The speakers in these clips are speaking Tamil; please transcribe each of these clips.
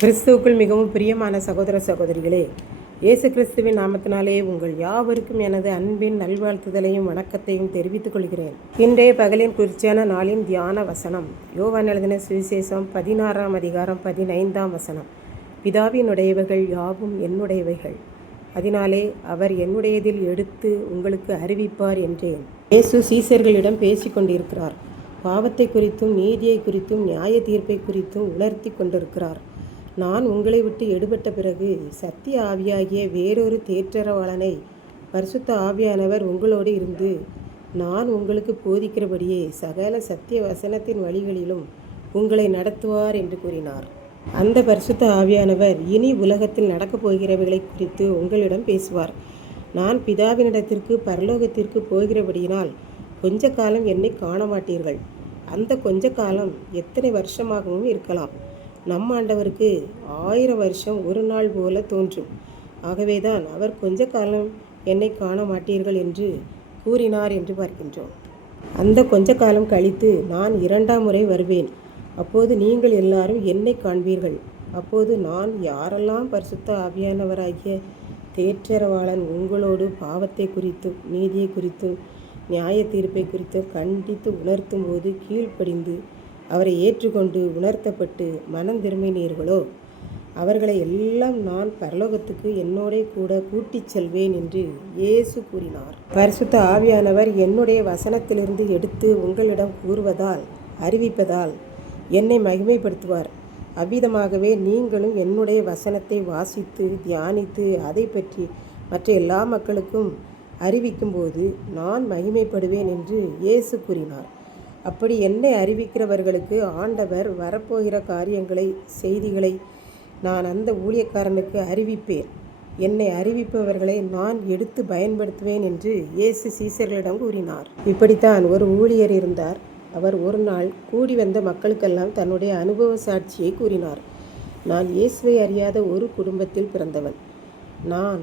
கிறிஸ்துவுக்குள் மிகவும் பிரியமான சகோதர சகோதரிகளே, இயேசு கிறிஸ்துவின் நாமத்தினாலே உங்கள் யாவருக்கும் எனது அன்பின் நல்வாழ்த்துதலையும் வணக்கத்தையும் தெரிவித்துக் கொள்கிறேன். இன்றைய பகலின் குளிர்ச்சியான நாளின் தியான வசனம் யோவான் எழுதின சுவிசேஷம் 16ஆம் அதிகாரம் 15ஆம் வசனம். பிதாவினுடையவைகள் யாவும் என்னுடையவைகள், அதனாலே அவர் என்னுடையதில் எடுத்து உங்களுக்கு அறிவிப்பார் என்றேன். இயேசு சீசர்களிடம் பேசிக் கொண்டிருக்கிறார். பாவத்தை குறித்தும் நீதியை குறித்தும் நியாய தீர்ப்பை குறித்தும் உணர்த்தி கொண்டிருக்கிறார். நான் உங்களை விட்டு எடுபட்ட பிறகு சத்திய ஆவியாகிய வேறொரு தேற்றரவாளனை பரிசுத்த ஆவியானவர் உங்களோடு இருந்து நான் உங்களுக்கு போதிக்கிறபடியே சகல சத்திய வசனத்தின் வழிகளிலும் உங்களை நடத்துவார் என்று கூறினார். அந்த பரிசுத்த ஆவியானவர் இனி உலகத்தில் நடக்கப் போகிறவைகளை குறித்து உங்களிடம் பேசுவார். நான் பிதாவினிடத்திற்கு பரலோகத்திற்கு போகிறபடியினால் கொஞ்ச காலம் என்னை காண மாட்டீர்கள். அந்த கொஞ்ச காலம் எத்தனை வருஷமாகவும் இருக்கலாம். நம் ஆண்டவருக்கு 1000 வருஷம் ஒரு நாள் போல தோன்றும். ஆகவேதான் அவர் கொஞ்ச காலம் என்னை காண மாட்டீர்கள் என்று கூறினார் என்று பார்க்கின்றோம். அந்த கொஞ்ச காலம் கழித்து நான் 2ஆம் முறை வருவேன். அப்போது நீங்கள் எல்லாரும் என்னை காண்பீர்கள். அப்போது நான் யாரெல்லாம் பரிசுத்த ஆவியானவராகிய தேற்றரவாளன் உங்களோடு பாவத்தை குறித்தும் நீதியை குறித்தும் நியாய தீர்ப்பை குறித்தும் கண்டித்து உணர்த்தும் போது கீழ்ப்படிந்து அவரை ஏற்றுக்கொண்டு உணர்த்தப்பட்டு மனம் திரும்பினீர்களோ அவர்களை எல்லாம் நான் பரலோகத்துக்கு என்னோட கூட கூட்டிச் செல்வேன் என்று இயேசு கூறினார். பரிசுத்த ஆவியானவர் என்னுடைய வசனத்திலிருந்து எடுத்து உங்களிடம் கூறுவதால் அறிவிப்பதால் என்னை மகிமைப்படுத்துவார். அவ்விதமாகவே நீங்களும் என்னுடைய வசனத்தை வாசித்து தியானித்து அதை பற்றி மற்ற எல்லா மக்களுக்கும் அறிவிக்கும்போது நான் மகிமைப்படுவேன் என்று இயேசு கூறினார். அப்படி என்னை அறிவிக்கிறவர்களுக்கு ஆண்டவர் வரப்போகிற காரியங்களை செய்திகளை நான் அந்த ஊழியக்காரனுக்கு அறிவிப்பேன். என்னை அறிவிப்பவர்களை நான் எடுத்து பயன்படுத்துவேன் என்று இயேசு சீசர்களிடம் கூறினார். இப்படித்தான் ஒரு ஊழியர் இருந்தார். அவர் ஒரு நாள் கூடி வந்த மக்களுக்கெல்லாம் தன்னுடைய அனுபவ சாட்சியை கூறினார். நான் இயேசுவை அறியாத ஒரு குடும்பத்தில் பிறந்தவன். நான்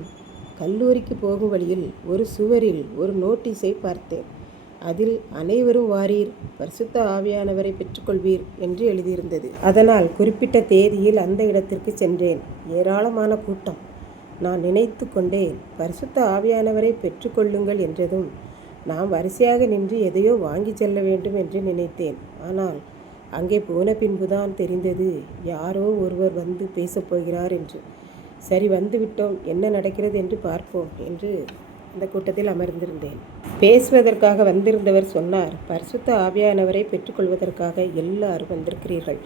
கல்லூரிக்கு போகும் வழியில் ஒரு சுவரில் ஒரு நோட்டீஸை பார்த்தேன். அதில் அனைவரும் வாரீர், பரிசுத்த ஆவியானவரை பெற்றுக்கொள்வீர் என்று எழுதியிருந்தது. அதனால் குறிப்பிட்ட தேதியில் அந்த இடத்திற்கு சென்றேன். ஏராளமான கூட்டம். நான் நினைத்து கொண்டேன், பரிசுத்த ஆவியானவரை பெற்றுக்கொள்ளுங்கள் என்றதும் நான் வரிசையாக நின்று எதையோ வாங்கி செல்ல வேண்டும் என்று நினைத்தேன். ஆனால் அங்கே போன பின்புதான் தெரிந்தது, யாரோ ஒருவர் வந்து பேசப்போகிறார் என்று. சரி, வந்துவிட்டோம், என்ன நடக்கிறது என்று பார்ப்போம் என்று அந்த கூட்டத்தில் அமர்ந்திருந்தேன். பேசுவதற்காக வந்திருந்தவர் சொன்னார், பரிசுத்த ஆவியானவரை பெற்றுக்கொள்வதற்காக எல்லாரும் வந்திருக்கிறீர்கள்.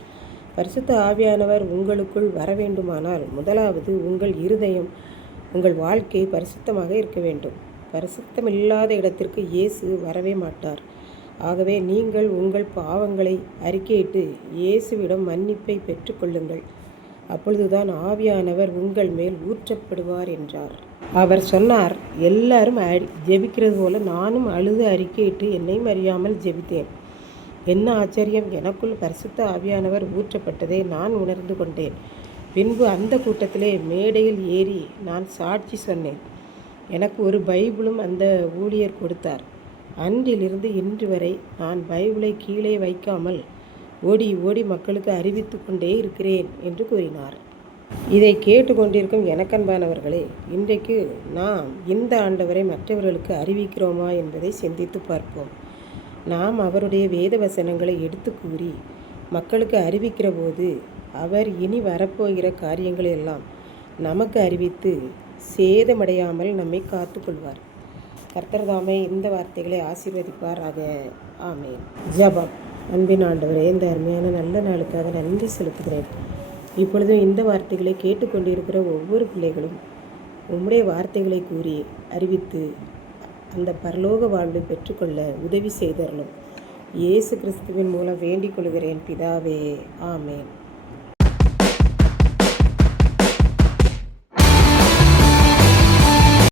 பரிசுத்த ஆவியானவர் உங்களுக்குள் வர வேண்டுமானால் முதலாவது உங்கள் இருதயம், உங்கள் வாழ்க்கை பரிசுத்தமாக இருக்க வேண்டும். பரிசுத்தமில்லாத இடத்திற்கு இயேசு வரவே மாட்டார். ஆகவே நீங்கள் உங்கள் பாவங்களை அறிக்கையிட்டு இயேசுவிடம் மன்னிப்பை பெற்றுக்கொள்ளுங்கள். அப்பொழுதுதான் ஆவியானவர் உங்கள் மேல் ஊற்றப்படுவார் என்றார். அவர் சொன்னார், எல்லாரும் ஜெபிக்கிறது போல நானும் அழுது அறிக்கையிட்டு என்னையும் அறியாமல் ஜெபித்தேன். என்ன ஆச்சரியம், எனக்குள் பரிசுத்த ஆவியானவர் ஊற்றப்பட்டதை நான் உணர்ந்து கொண்டேன். பின்பு அந்த கூட்டத்திலே மேடையில் ஏறி நான் சாட்சி சொன்னேன். எனக்கு ஒரு பைபிளும் அந்த ஊழியர் கொடுத்தார். அன்றிலிருந்து இன்று வரை நான் பைபிளை கீழே வைக்காமல் ஓடி ஓடி மக்களுக்கு அறிவித்து கொண்டே இருக்கிறேன் என்று கூறினார். இதை கேட்டுக்கொண்டிருக்கும் எனக்கன்பானவர்களே, இன்றைக்கு நாம் இந்த ஆண்டவரை மற்றவர்களுக்கு அறிவிக்கிறோமா என்பதை சிந்தித்து பார்ப்போம். நாம் அவருடைய வேத வசனங்களை எடுத்து கூறி மக்களுக்கு அறிவிக்கிற போது அவர் இனி வரப்போகிற காரியங்களை எல்லாம் நமக்கு அறிவித்து சேதமடையாமல் நம்மை காத்துக்கொள்வார். கர்த்தர் தாமே இந்த வார்த்தைகளை ஆசீர்வதிப்பாராக. ஆமென். ஜெபம். அன்பின் ஆண்டவரே, இந்த அருமையான நல்ல நாளுக்காக நன்றி செலுத்துகிறேன். இப்பொழுதும் இந்த வார்த்தைகளை கேட்டுக்கொண்டிருக்கிற ஒவ்வொரு பிள்ளைகளும் உம்முடைய வார்த்தைகளை கூறி அறிவித்து அந்த பரலோக வாழ்வை பெற்றுக்கொள்ள உதவி செய்தரலும். இயேசு கிறிஸ்துவின் மூலம் வேண்டிக் கொள்கிறேன் பிதாவே. ஆமென்.